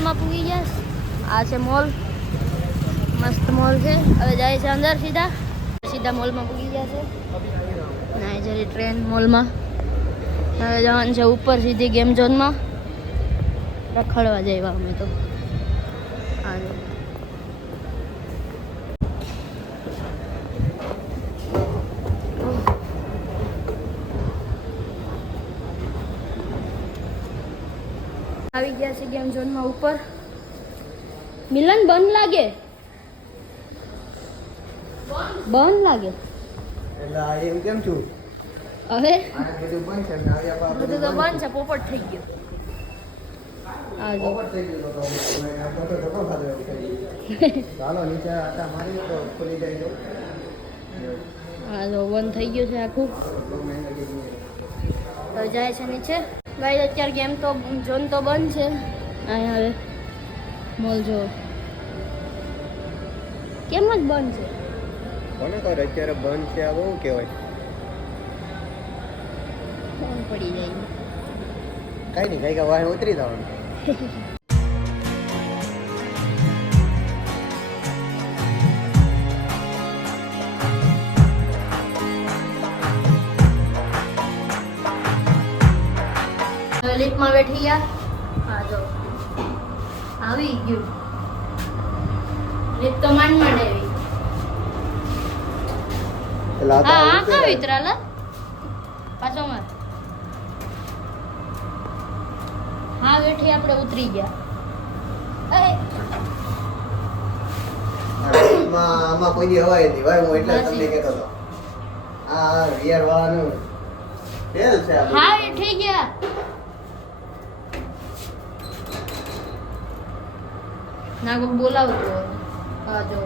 મોલમાં પૂગી ગયા. આ છે મોલ, મસ્ત મોલ છે. હવે જાય છે અંદર સીધા મોલમાં પૂગી ગયા છે. ના જરી ટ્રેન મોલમાં હવે જવાનું છે ઉપર સીધી ગેમ ઝોનમાં રખડવા જઈવા અમે તો. આવી ગયા છે ગેમ ઝોનમાં ઉપર. મિલન બંધ લાગે એટલે એમ કેમ છું હવે બધું બંધ છે ને આવ્યા બધું તો બંધ છે. પોપટ થઈ ગયો. આ જો ઓવર થઈ ગયું તો ફોટો ધક્કો ખાધો એવું થઈ ગયું. ચાલો નીચે આટા મારી તો ખુલી જાય તો આ જો બંધ થઈ ગયું છે આખું. તો જાય છે નીચે. ગાઈસ અત્યારે ગેમ તો ઝોન તો બંધ છે. અહીંયા હવે મોલ જો કેમ જ બંધ છે. કોને કહો અત્યારે બંધ છે આ બહુ કહેવાય. ફોન પડી જાય. કઈ નહીં કઈ વાહે ઉતરી જવાનું. લિફ્ટમાં બેઠી ગયા. હા જો આવી ગયું. લિફ્ટ તો માંડ આવી. હા કા વિતરાલા પાછો માર. હા બેઠી આપણે ઉતરી ગયા. આમાં કોઈ દી હવાય હતી ભાઈ. હું એટલે તમને કહેતો હતો આ રિયર વાળાનું તેલ છે. હા બેઠી ગયા. ના કોઈ બોલાવતો. હા જો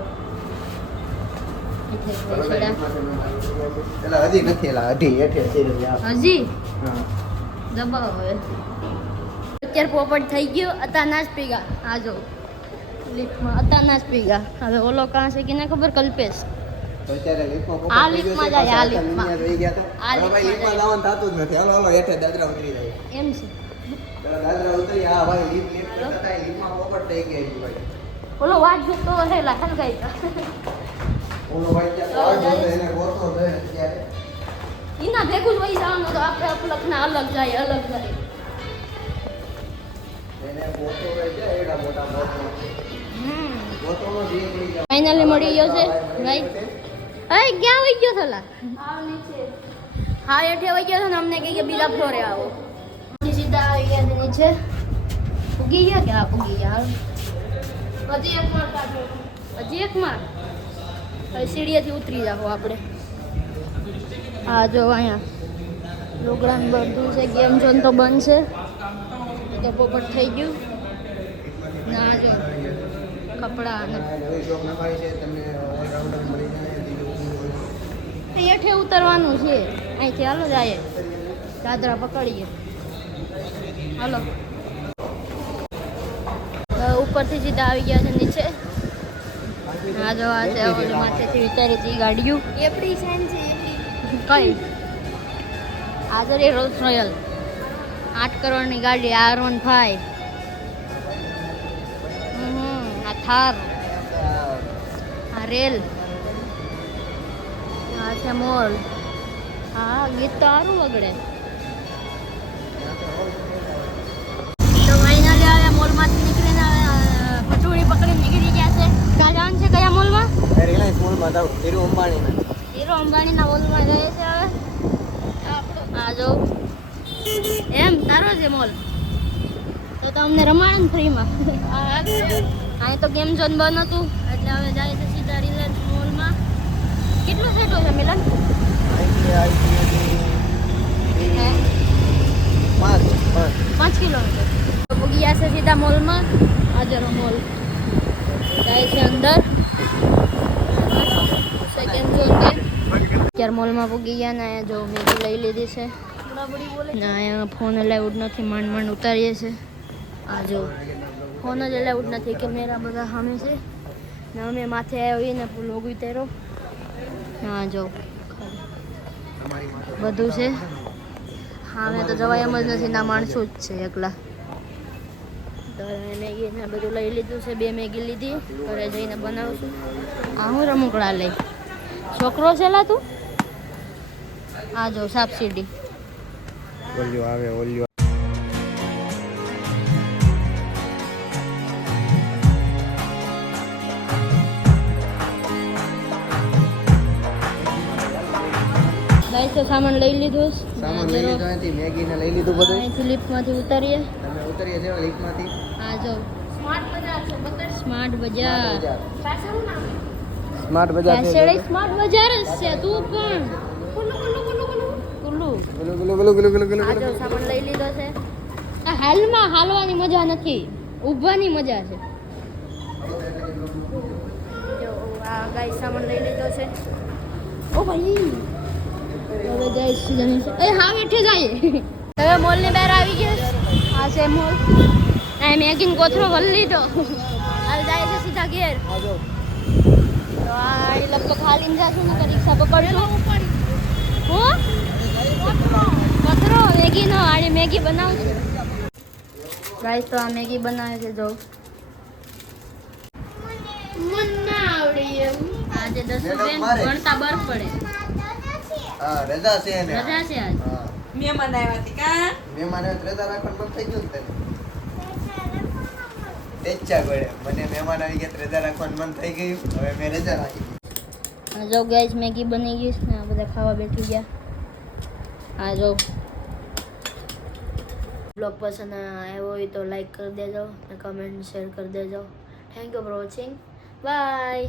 હજી નથી હજી દબાવ હવે. અત્યારે પોપટ થઈ ગયો. અતાનાજ પીગા. આ જો લિફ્ટમાં અતાનાજ પીગા. હવે ઓલો કાં છે કે ના ખબર. કલ્પેશ આ લિફ્ટમાં જાય. આ લિફ્ટમાં જવાનું થતું જ નથી. હાલો હેઠે દાદરા ઉતરી જાય એમ છે. દાદરા ઉતરી. હા ભાઈ લિફ્ટ લિફ્ટમાં પોપટ થઈ ગયા છે ભાઈ. ઓલો વાટ જોતો હેલા હલગાઈ ઓલો ભાઈ ત્યાં એને ગોતો દે ત્યારે ઈના ભેગું જ વહી જવાનું. તો આપણે અપલખના અલગ જાય એને ગોતો રહે છે એડા મોટા ગોતો ફાઇનલી મળી ગયો છે ભાઈ. અરે ક્યાં વહી ગયો થલા? હા એઠે વહી ગયો છે ને અમને કહી કે બીજા ફ્લોરે આવો. સીધા આવી ગયા છે નીચે. ઉગી ગયા કે હા ઉગી ગયા. હજી એક માર કાઢો. હજી એક માર. હવે સીડીએથી ઉતરી જાઓ આપણે. આ જો અહીંયા પ્રોગ્રામ બધું છે. ગેમ ઝોન તો બંધ છે. તો પોપટ થઈ ગયું. ના જો કપડાં હેઠે ઉતરવાનું છે. અહીંથી હાલો જાય દાદરા પકડીએ. હાલો ઉપરથી સીધા આવી ગયા છે નીચે. આ જો આ છે ઓલી માથેથી વિચારી હતી ગાડીઓ એપડી સાંજે કઈ આજે રોલ્સ રોયલ 8 કરોડની ગાડી R15. આ થાર. આ રેલ. આ છે મોલ. હા ગીત તો સારું વગડે. તો ફાઇનલી આવે મોલમાંથી નીકળીને પટોળી પકડીને નીકળી ગયા છે. ક્યાં જવાનું છે? કયા મોલમાં? રિલાયન્સ મોલમાં જાવ. હીરો અંબાણીના મોલમાં જાય છે હવે. આ જો એમ તારો છે મોલ. તો અમને રમાડે ને ફ્રીમાં. અહીં તો ગેમ ઝોન બંધ હતું એટલે હવે જાય છે સીધા રિલાયન્સ મોલમાં. કેટલું સેટો છે મિલન? 5 કિલોમીટર. પૂગી ગયા છે સીધા મોલમાં. હાજરો મોલ જાય છે અંદર. સેકન્ડ ઝોન છે. અત્યારે મોલમાં પૂગી ગયા ને જો મેગી લઈ લીધી છે. ના અહીંયા ફોન અલાઉડ નથી. માંડ ઉતારીએ છે. આ જો ફોન જ અલાઉડ નથી. કેમેરા બધા સામે છે ને અમે માથે આવ્યા ને લોગ ઉતાર્યો. હા જો બધું છે. હા મેં તો જવાય એમ જ નથી. ના માણસો જ છે એકલા. તો મેગી ને બધું લઈ લીધું છે. 2 મેગી લીધી, ઘરે જઈને બનાવશું. આ હું રમકડા લઈ, છોકરો છે લા તું? આ જો સાપસીડી ઓલ્યો આવે ઓલ્યો. ગાઈસ તો સામાન લઈ લીધું છે. સામાન લઈ લીધો અહીંથી, મેગી ને લઈ લીધું બધું. અહીંથી લિફ્ટમાંથી ઉતારીએ. તમે ઉતરીએ જાવ લીફ્ટમાંથી. આ જો સ્માર્ટ બજાર છે. સ્માર્ટ બજાર, સ્માર્ટ બજાર છે. પાછળ સ્માર્ટ બજાર જ છે. તું પણ કુલ્લુ ગુલુ ગુલુ ગુલુ ગુલુ ગુલુ. આ જો સામાન લઈ લીધો છે. આ હાલમાં હાલવાની મજા નથી, ઊભવાની મજા છે. જો આ ગાઈસ સામાન લઈ લીધો છે. ઓ ભાઈ હવે ગાઈસ જમી છે. એ હા બેઠે જાય. હવે મોલ ની બહાર આવી ગયા. આ છે મોલ. આ મેગીન કોથરો ભરી લીધો. હાલ જાય છે સીધા ઘેર. આ જો તો આ એ લગભગ હાલીને જાશું ને તો રિક્ષા પકડશું. હું કોથરો મેગી નો આડી મેગી બનાવું છું. ગાઈસ તો આ મેગી બનાવે છે. જો મને આવડી એમ. આજે 10 રૂપિયા ભણતા બરફ પડે. હા રજા છે ને. રજા છે આજ. હા મહેમાન આવ્યા હતી કા મહેમાન આવે તો રજા રાખવાનું મન થઈ ગયું ને તને. તેચ્ચા ગળે મને મહેમાન આવી ગયા તો રજા રાખવાનું મન થઈ ગયું. હવે મેં રજા રાખી. આ જો ગાઈસ મેગી બની ગઈ છે ને આ બધા ખાવા બેઠી ગયા. આ જો બ્લોગ પસંદ આવ્યો હોય તો લાઈક કરી દેજો અને કમેન્ટ શેર કરી દેજો. Thank you for watching. By.